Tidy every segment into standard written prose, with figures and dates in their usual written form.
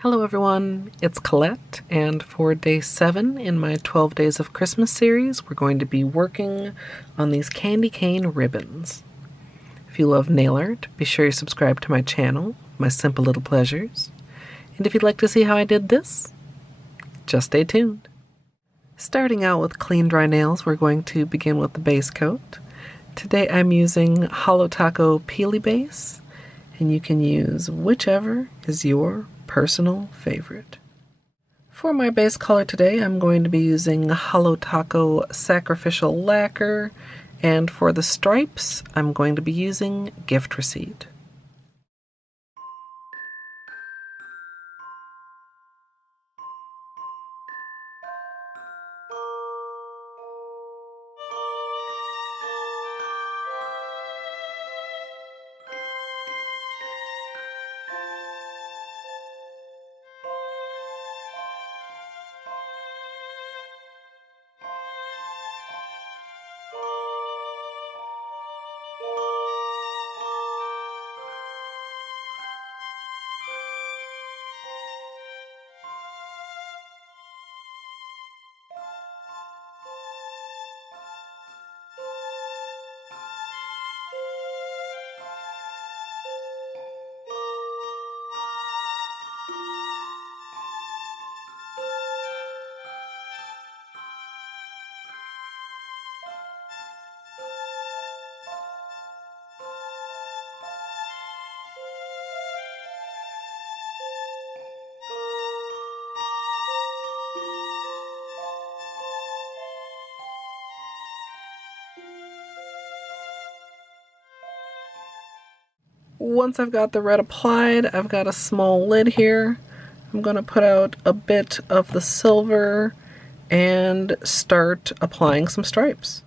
Hello everyone, it's Colette, and for day 7 in my 12 Days of Christmas series, we're going to be working on these candy cane ribbons. If you love nail art, be sure you subscribe to my channel, My Simple Little Pleasures. And if you'd like to see how I did this, just stay tuned. Starting out with clean dry nails, we're going to begin with the base coat. Today I'm using Holo Taco Peely Base, and you can use whichever is your personal favorite. For my base color today, I'm going to be using Holo Taco Sacrificial Lacquer, and for the stripes, I'm going to be using Gift Receipt. Once I've got the red applied, I've got a small lid here. I'm going to put out a bit of the silver and start applying some stripes.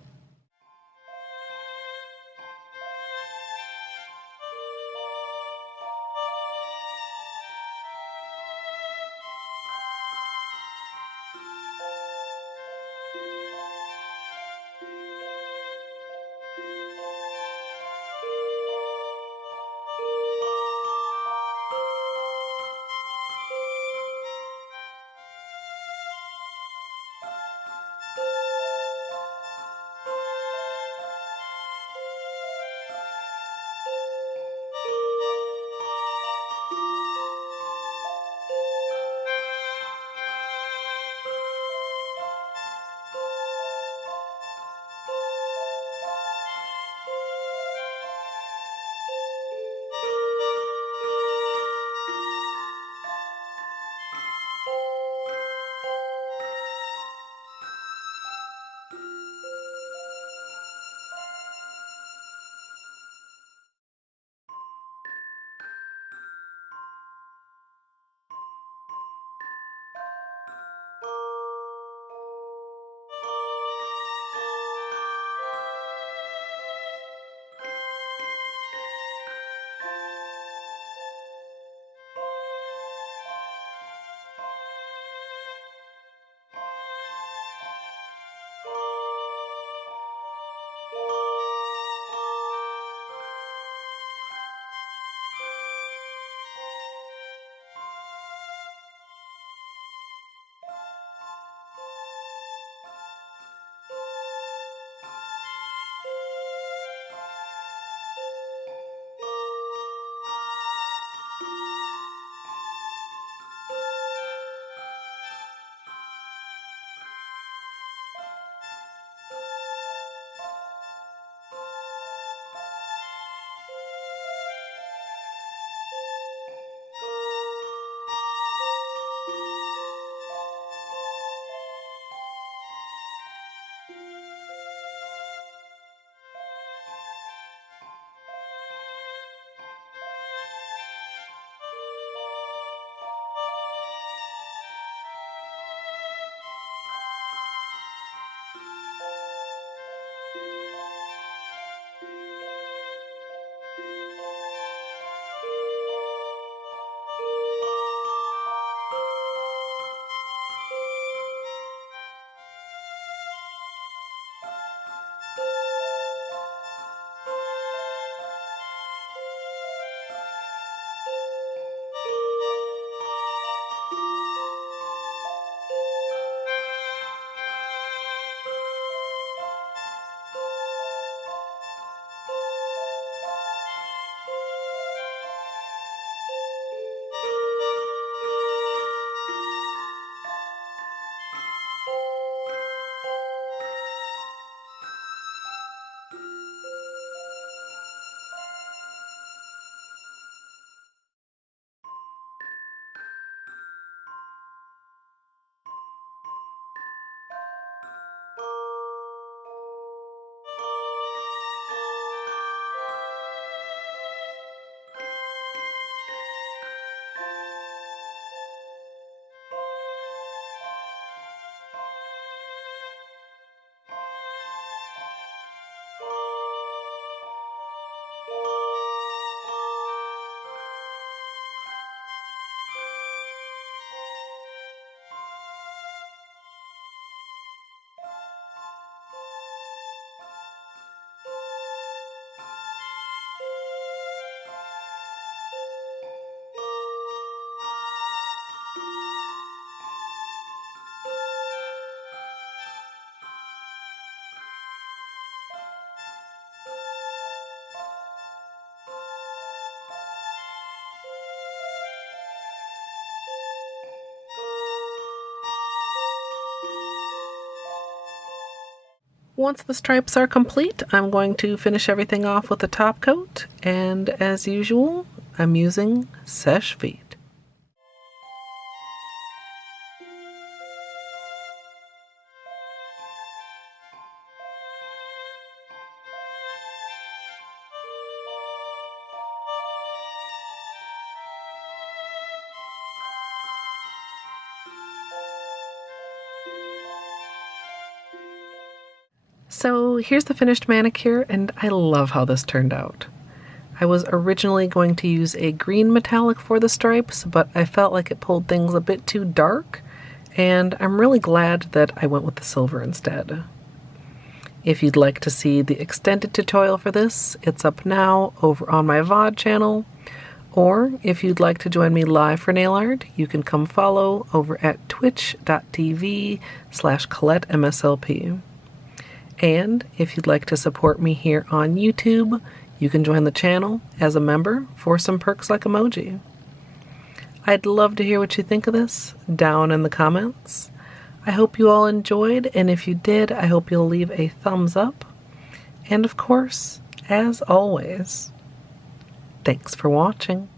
Once the stripes are complete, I'm going to finish everything off with a top coat, and as usual, I'm using Seche Vite. So here's the finished manicure, and I love how this turned out. I was originally going to use a green metallic for the stripes, but I felt like it pulled things a bit too dark, and I'm really glad that I went with the silver instead. If you'd like to see the extended tutorial for this, it's up now over on my VOD channel, or if you'd like to join me live for nail art, you can come follow over at twitch.tv/Colette MSLP. And if you'd like to support me here on YouTube, you can join the channel as a member for some perks like emoji. I'd love to hear what you think of this down in the comments. I hope you all enjoyed, and if you did, I hope you'll leave a thumbs up. And of course, as always, thanks for watching.